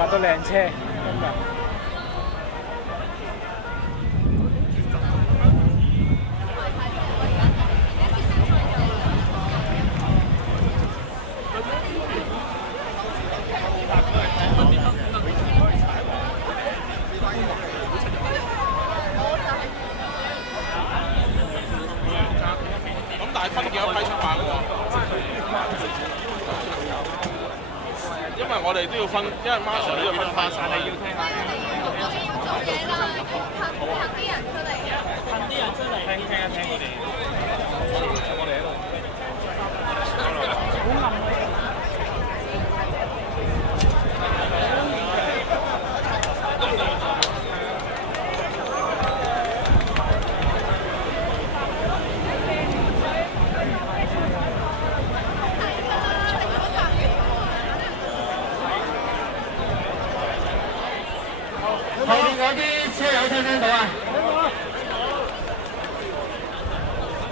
話到靚車今日。但係分幾多批出發喎？因為我哋都要分，因為 Marshall 都要分發晒，你要聽下。我哋要做嘢啦，要噴啲人出嚟。噴啲人出嚟。聽一聽我哋。我哋喺度。好暗啊！後面嗰啲車友聽唔聽到啊？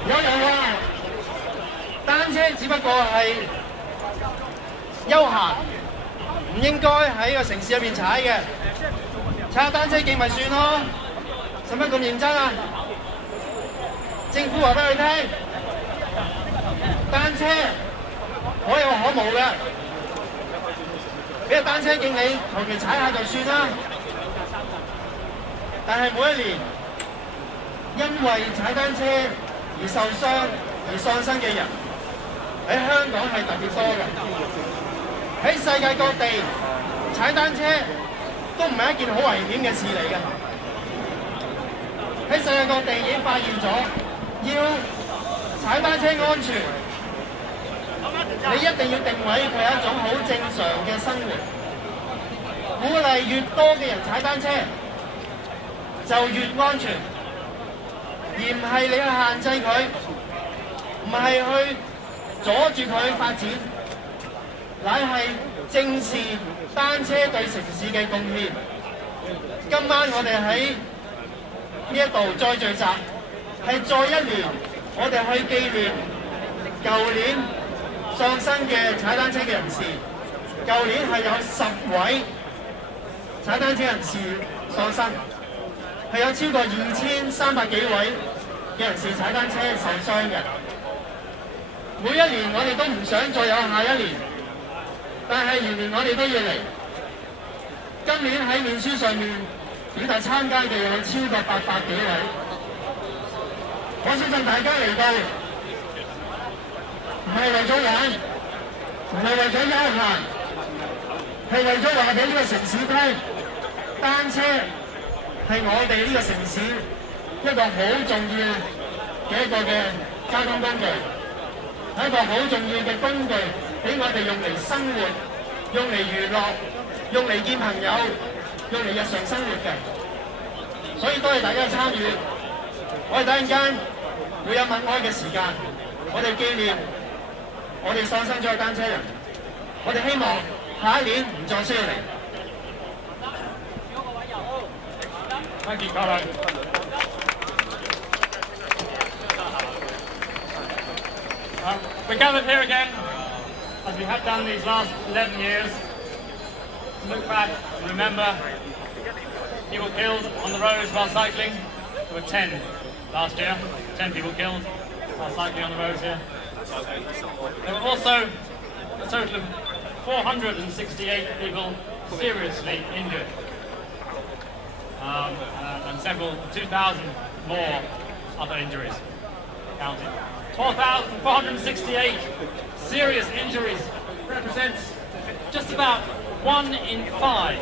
有人話單車只不過係休閒，唔應該喺個城市入邊踩嘅。踩下單車徑咪算咯，使乜咁認真啊？政府話俾佢聽，單車可有可無嘅，俾個單車徑你求其踩下就算啦。但係每一年因為踩單車而受傷而喪生嘅人喺香港係特別多嘅。喺世界各地踩單車都唔係一件好危險嘅事嚟嘅。喺世界各地已經發現咗，要踩單車安全，你一定要定位佢係一種好正常嘅生活。鼓勵越多嘅人踩單車，就越安全，而唔係你去限制佢，唔係去阻住佢發展，乃係正視單車對城市嘅貢獻。今晚我哋喺呢一度再聚集，係再一年我哋去紀念舊年喪生嘅踩單車嘅人士。舊年係有10位踩單車人士喪生。係有超過2300幾位嘅人士踩單車受傷嘅。每一年我哋都唔想再有下一年，但係年年我哋都要嚟。今年喺面書上面表達參加嘅有超過800幾位。我相信大家嚟到唔係為咗玩，唔係為咗休閒，係為咗話俾呢個城市聽，單車係我哋呢個城市一個好重要嘅一個嘅交通工具，係一個好重要嘅工具，俾我哋用嚟生活、用嚟娛樂、用嚟見朋友、用嚟日常生活嘅。所以多謝大家嘅參與。我哋等陣間會有默哀嘅時間，我哋紀念我哋喪生咗嘅單車人。我哋希望下一年唔再需要嚟。Thank you, Carlo. We're gathered here again, as we have done these last 11 years, to look back and remember people killed on the roads while cycling. There were 10 last year, 10 people killed while cycling on the roads here. There were also a total of 468 people seriously injured. And several 2,000 more other injuries counted. 468 serious injuries represents just about 1 in 5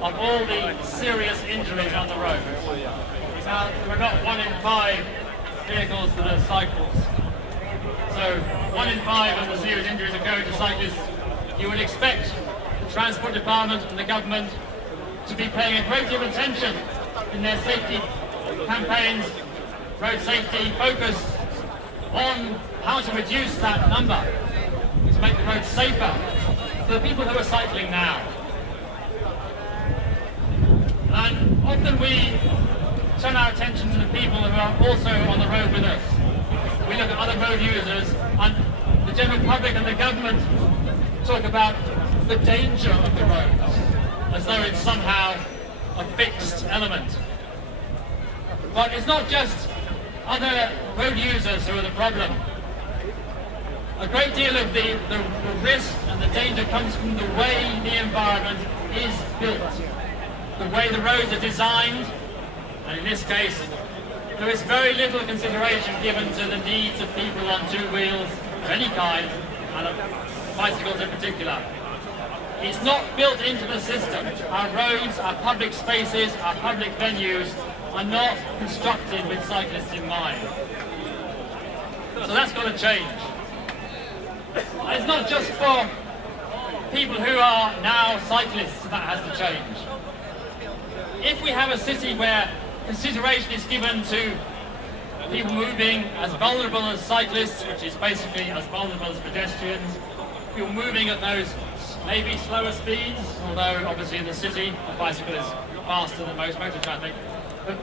of all the serious injuries on the road. Now, we're not 1 in 5 vehicles that are cycles. So 1 in 5 of the serious injuries are going to cyclists. You would expect the Transport Department and the government to be paying a great deal of attention in their safety campaigns, road safety, focus on how to reduce that number, to make the roads safer for the people who are cycling now. And often we turn our attention to the people who are also on the road with us. We look at other road users, and the general public and the government talk about the danger of the roads. as though it's somehow a fixed element. But it's not just other road users who are the problem. A great deal of the risk and the danger comes from the way the environment is built, the way the roads are designed, and in this case, there is very little consideration given to the needs of people on two wheels of any kind, and of bicycles in particular. It's not built into the system. Our roads, our public spaces, our public venues are not constructed with cyclists in mind. So that's got to change. And it's not just for people who are now cyclists that has to change. If we have a city where consideration is given to people moving as vulnerable as cyclists, which is basically as vulnerable as pedestrians, people moving at those maybe slower speeds, although obviously in the city a bicycle is faster than most motor traffic. But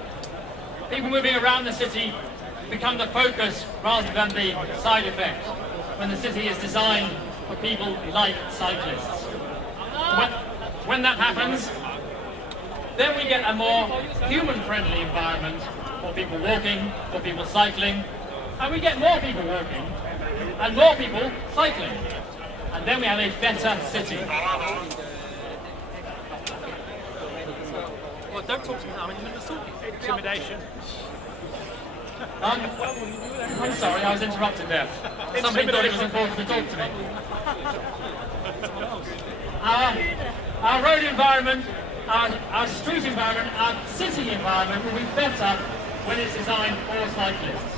people moving around the city become the focus rather than the side effect when the city is designed for people like cyclists. When that happens, then we get a more human-friendly environment for people walking, for people cycling, and we get more people walking and more people cycling. And then we have a better city. Well, don't talk to me now, I'm in the middle of talking. Intimidation. I'm sorry, I was interrupted there. Somebody thought it was important to talk to me. Our road environment, our street environment, our city environment will be better when it's designed for cyclists.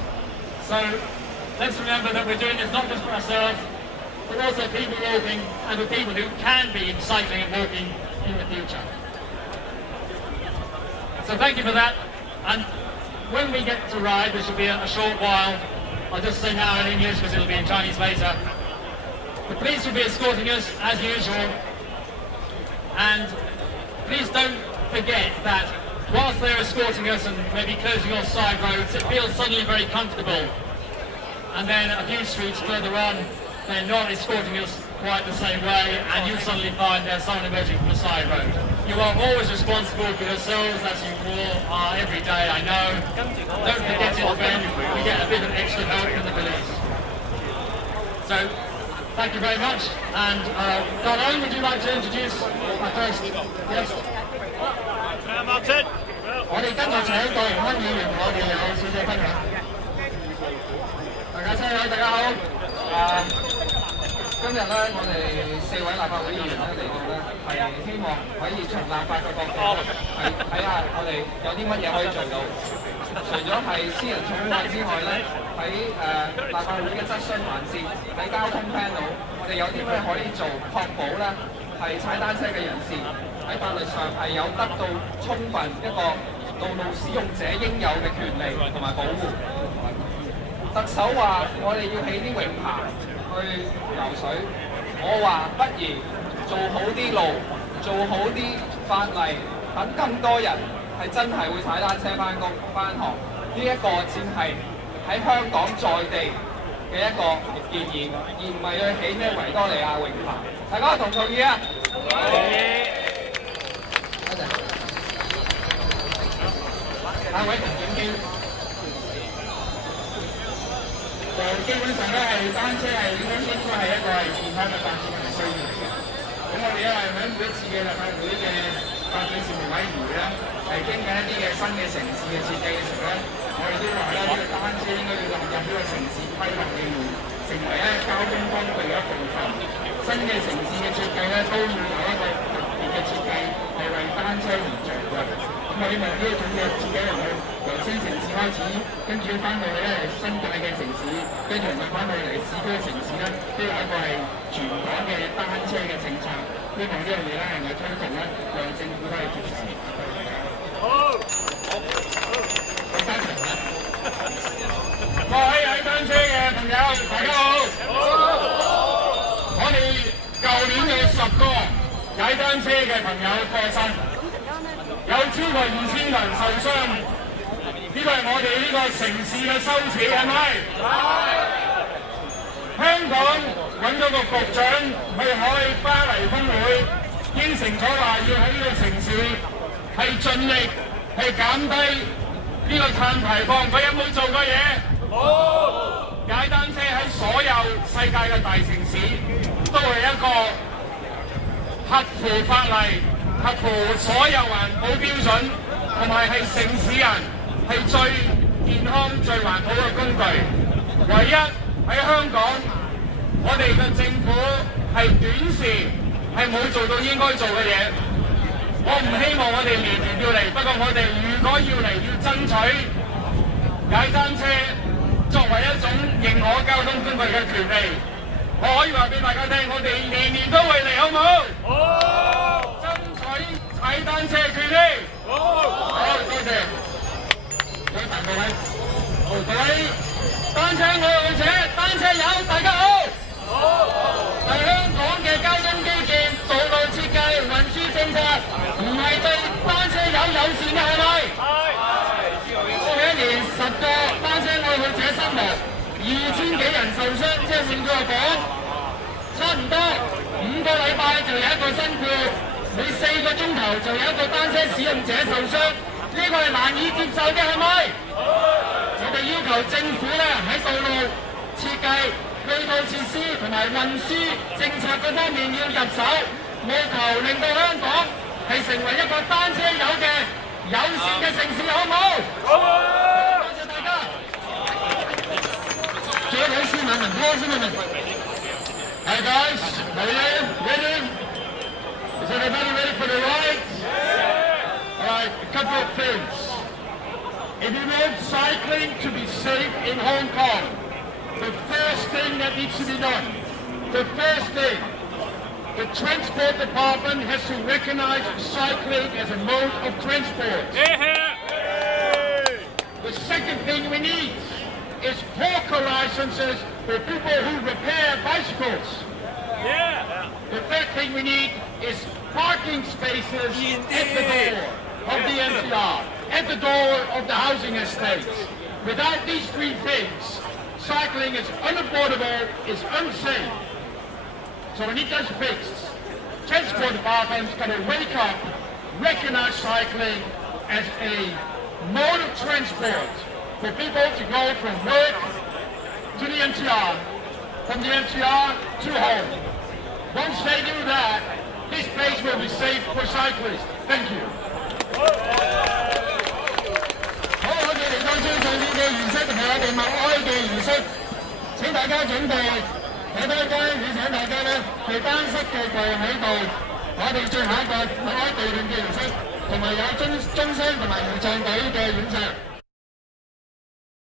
So let's remember that we're doing this not just for ourselves, but also people walking and for people who can be cycling and walking in the future. So thank you for that. And when we get to ride, which will be a short while, I'll just say now in English because it'll be in Chinese later. The police will be escorting us as usual. And please don't forget that whilst they're escorting us and maybe closing off side roads, it feels suddenly very comfortable. And then a few streets further on, they're not escorting us quite the same way, and you suddenly find there's someone emerging from the side road. You are always responsible for yourselves, as you all are every day, I know. Don't forget it when you get a bit of extra help from the police. So, thank you very much. And Donald, would you like to introduce our first guest? Martin. 我哋今日請郭榮鏗議員，我哋有少少分享。大家好，大家好。今日咧，我哋4位立法會議員咧嚟到咧，係希望可以從立法嘅角度係睇下我哋有啲乜嘢可以做到。除咗係私人草案之外咧，喺立法會嘅質詢環節，喺交通 panel， 我哋有啲咩可以做，確保咧係踩單車嘅人士喺法律上係有得到充分一個道路使用者應有嘅權利同埋保護。特首話我哋要起啲泳棚去游水，我話不如做好啲路，做好啲法例，等更多人係真係會踩單車返工返學。呢一個先係喺香港在地嘅一個建議，而唔係去起咩維多利亞泳棚。大家同唔同意啊？同意。多謝。下位同點機。就基本上咧係單車係應該係一個係健康嘅發展同需要嚟嘅。咁我哋咧係喺每一次嘅立法會嘅發展事務委員會咧，係傾緊一啲嘅新嘅城市嘅設計嘅時候咧，我哋都話咧呢個單車應該要納入呢個城市規劃裏面，成為咧交通工具嘅一部分。新嘅城市嘅設計咧都要有一個特別嘅設計係為單車而做嘅。咁我希望呢一種嘅設計能夠由新城市開始，跟住翻到去咧新界嘅城市，跟住慢慢去嚟市區城市咧，都有一個係全港嘅單車嘅政策。希望呢樣嘢咧能夠推動咧，讓政府都係支持。好，好，三層啦。各位踩單車嘅朋友，大家好。我哋舊年有10個踩單車嘅朋友過身。有超過2000人受傷，呢個係我哋呢個城市嘅羞恥，係咪？係。香港揾咗個局長去開巴黎峰會，應承咗話要喺呢個城市係盡力係減低呢個碳排放，佢有冇做過嘢？冇。踩單車喺所有世界嘅大城市都係一個合乎法例、合乎所有環保標準，同埋係城市人係最健康、最環保嘅工具。唯一喺香港，我哋嘅政府係短視，係冇做到應該做嘅嘢。我唔希望我哋年年要嚟，不過我哋如果要嚟，要爭取踩單車作為一種認可交通工具嘅權利。我可以話俾大家聽，我哋年年都會嚟，好唔好？好。爭取踩單車權利。好。好，多謝。多謝各位。好，各位單車愛好者、單車友，大家好。好。係香港嘅交通基建、道路設計、運輸政策，唔係對單車友友善嘅，係咪？係。過去一年10個單車愛好者身亡，2000幾人受傷，即係換句話講，差唔多5個禮拜就有一個新故，每4個鐘頭就有一個單車使用者受傷，呢個係難以接受嘅，係咪？我哋要求政府咧喺道路設計、配套設施同埋運輸政策嗰方面要入手，務求令到香港係成為一個單車友嘅友善嘅城市，好唔好？好。多謝大家。最後一位司馬文哥先問。Hi guys, ready? Is everybody ready for the ride? All right, a couple of things. If you want cycling to be safe in Hong Kong, the first thing that needs to be done, the Transport Department has to recognize cycling as a mode of transport. The second thing we need is hawker licenses for people who repair bicycles. The third thing we need is parking spaces at the door of the NCR, at the door of the housing estates. Without these three things, cycling is unaffordable, is unsafe. So we need those fixed. Transport Department's got to wake up, recognize cycling as a mode of transport for people to go from work to the NCR, from the NCR to home. Once they do that, this place will be safe for cyclists. Thank you. 好，我哋嚟到最重要嘅儀式係我哋默哀嘅儀式，請大家準備。我都該邀請大家咧係單膝嘅跪喺度，我哋最後一個默哀悼念嘅儀式，同埋有中聲同埋合唱隊嘅演唱。